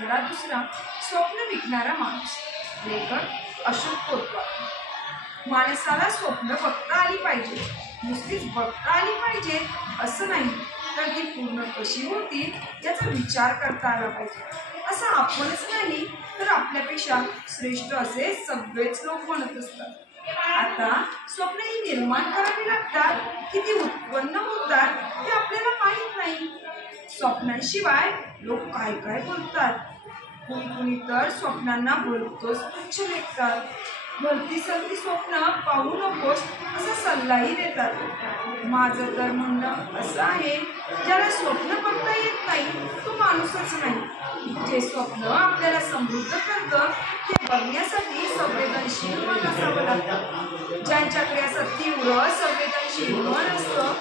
धडा दुसरा, स्वप्न विकणारा माणूस. लेखक अशोक कोतवाल. माणसाला स्वप्न बघता आली पाहिजे, नुसतीच बघता आली पाहिजे असं नाही, तर ती पूर्ण कशी होती याचा विचार करता आला पाहिजे. असं आपणच नाही तर आपल्यापेक्षा श्रेष्ठ असे सगळेच लोक म्हणत असतात. आता स्वप्न ही निर्माण करावी लागतात की ती उत्पन्न होतात हे आपल्याला माहीत नाही. स्वप्नांशिवाय लोक काय काय बोलतात. कुणी तर स्वप्नांना भलतोच तुच्छ लेखतात. भलती सलती स्वप्न पाहू नकोस असा सल्लाही देतात. माझं तर म्हणणं असं आहे, ज्याला स्वप्न बघता येत नाही तो माणूसच नाही. जे स्वप्न आपल्याला समृद्ध करतं ते बघण्यासाठी संवेदनशील मन असावं लागतं. ज्यांच्याकडे असं तीव्र संवेदनशील मन असतं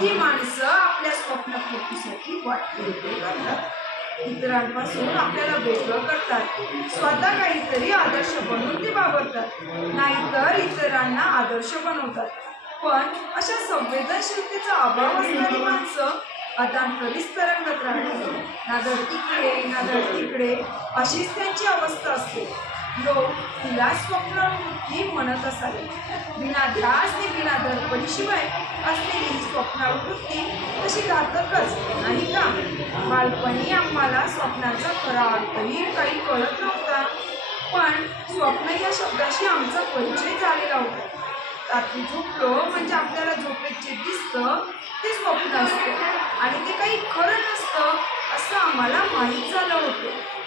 ती माणसं आपल्या स्वप्नपूर्तीसाठी वाटते करतात. इतरांपासून आपल्याला वेगळं करतात. स्वतः काहीतरी आदर्श बनवून ते वावरतात, नाहीतर इतरांना आदर्श बनवतात. पण अशा संवेदनशीलतेचा अभाव असणारी माणसं अदांतरीच तरंगत राहतात. ना धड इकडे ना धड तिकडे अशीच त्यांची अवस्था असते. लोक तिला स्वप्नवृत्ती म्हणत असावे. बिना ध्यास आणि बिना धडपडीशिवाय असलेली ही स्वप्नवृत्ती तशी घातकच नाही का? बालपणी आम्हाला स्वप्नाचा खरा अर्थही काही कळत नव्हता, पण स्वप्न या शब्दाशी आमचा परिचय झालेला होता. रात्री झोपलो म्हणजे आपल्याला झोपेत जे दिसतं ते स्वप्न असतं आणि ते काही खरं नसतं असं आम्हाला माहीत झालं होतं.